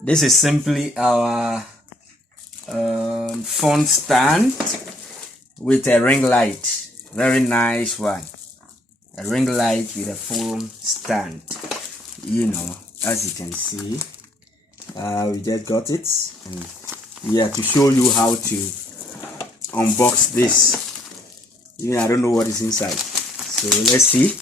This is simply our phone stand with a ring light. Very nice one. A ring light with a phone stand. You know, as you can see, we just got it. And yeah, to show you how to unbox this. I don't know what is inside. So let's see.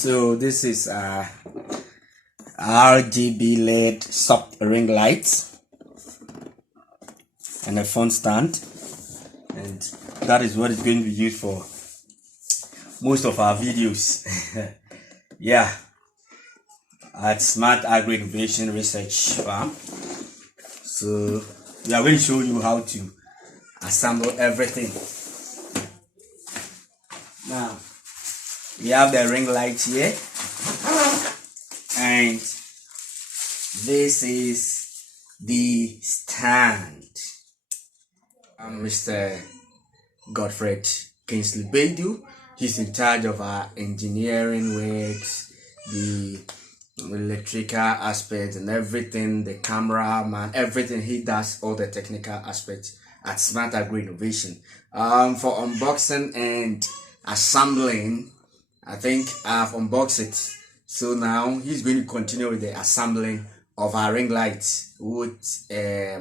So this is RGB LED soft ring light and a phone stand, and that is what is going to be used for most of our videos. Yeah, at Smart Agro Innovation Research Farm. So we are going to show you how to assemble everything. Now we have the ring light here, and this is the stand. I'm Mr. Godfred Kingsley Baidu. He's in charge of our engineering works, the electrical aspects and everything, the cameraman, everything. He does all the technical aspects at Smart Agro Innovation. For unboxing and assembling, I think I've unboxed it. So now he's going to continue with the assembling of our ring lights with a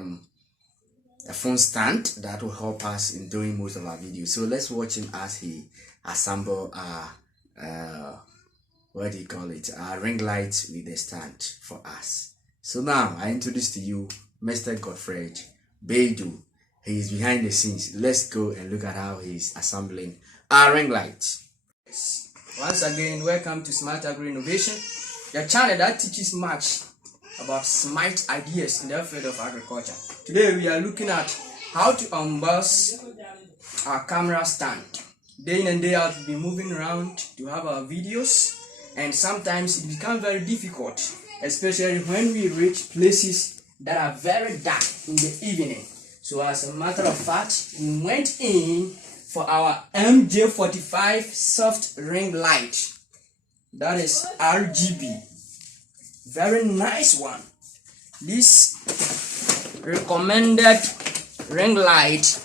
phone stand that will help us in doing most of our videos. So let's watch him as he assemble our what do you call it, our ring lights with the stand for us. So now I introduce to you Mr. Godfred Baidu. He is behind the scenes. Let's go and look at how he's assembling our ring lights. Once again, welcome to Smart Agro Innovation, the channel that teaches much about smart ideas in the field of agriculture. Today we are looking at how to unbox our camera stand. Day in and day out, we've been moving around to have our videos, and sometimes it becomes very difficult, especially when we reach places that are very dark in the evening. So as a matter of fact, we went in for our MJ45 soft ring light. That is RGB. Very nice one. This recommended ring light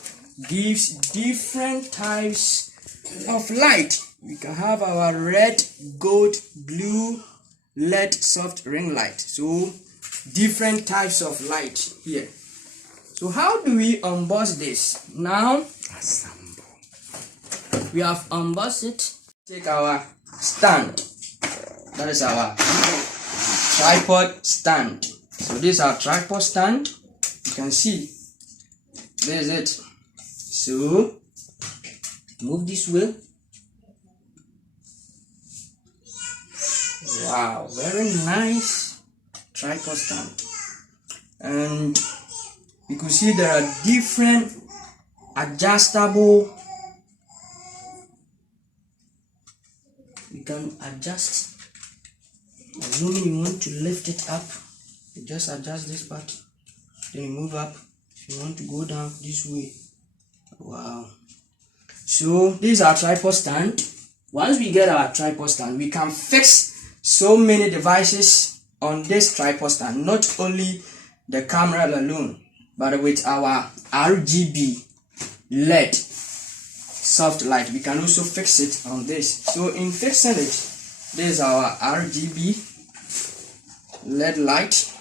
gives different types of light. We can have our red, gold, blue, LED soft ring light. So different types of light here. So how do we unbox this? Now we have unboxed it. Take our stand. That is our tripod stand. So this is our tripod stand. You can see this is it. So move this way. Wow, very nice tripod stand. And you can see there are different adjustable. You can adjust. Assuming you want to lift it up, you just adjust this part, then you move up. If you want to go down this way, Wow. So this is our tripod stand. Once we get our tripod stand, we can fix so many devices on this tripod stand, not only the camera alone, but with our RGB LED soft light, we can also fix it on this. So in fixing it, this is our RGB LED light.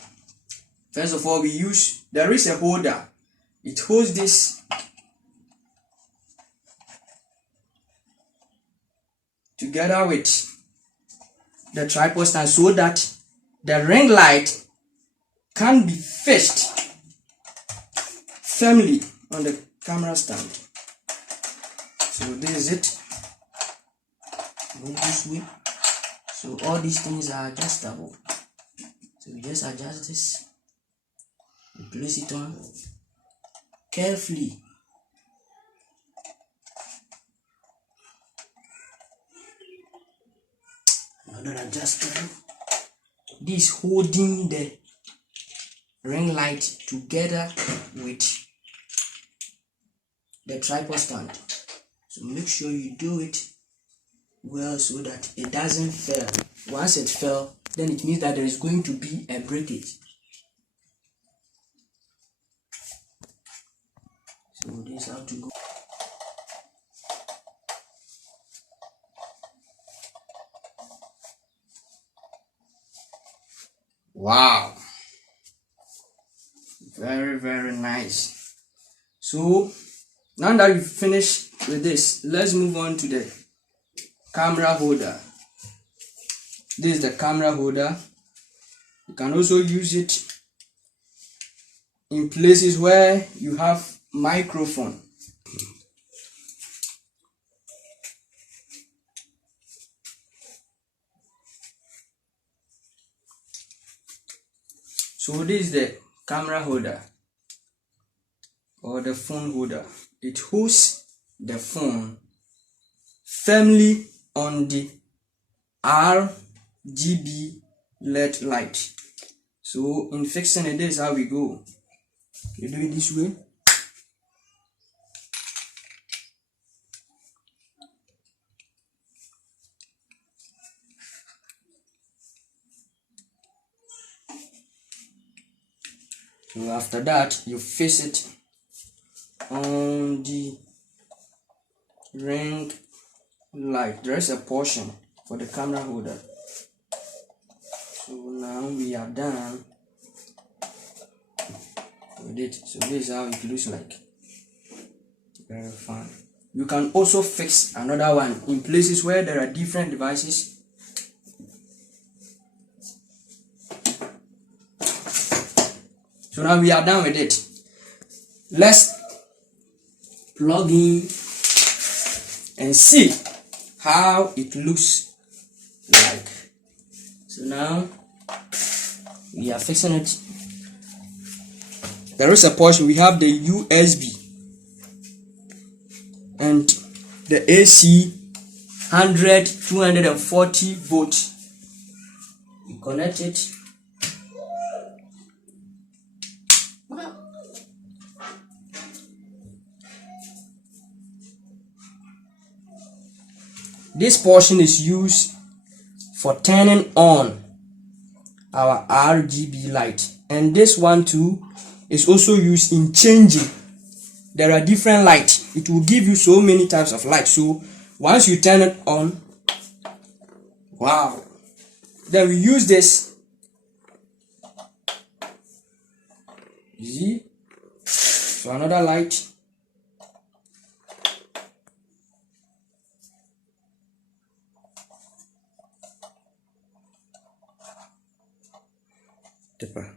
First of all, there is a holder. It holds this together with the tripod stand so that the ring light can be fixed firmly on the camera stand. So this is it. Move this way. So all these things are adjustable. So we just adjust this. We place it on carefully. Another adjustable. This holding the ring light together with the tripod stand. So make sure you do it well so that it doesn't fail. Once it fell, then it means that there is going to be a breakage. So this is how to go. Wow, very, very nice. So now that we've finished with this, let's move on to the camera holder. This is the camera holder. You can also use it in places where you have microphone. So this is the camera holder or the phone holder. It holds the phone firmly on the RGB LED light. So in fixing it, this is how we go. You do it this way. So after that, you fix it on the ring light. There is a portion for the camera holder. So now we are done with it. So this is how it looks like. Very fine. You can also fix another one in places where there are different devices. So now we are done with it. Let's plug in and see how it looks like. So now we are fixing it. There is a portion. We have the USB and the AC 100, 240 volts. We connect it. This portion is used for turning on our RGB light, and this one too is also used in changing. There are different lights. It will give you so many types of light. So once you turn it on, wow, then we use this. See, so another light. Deeper.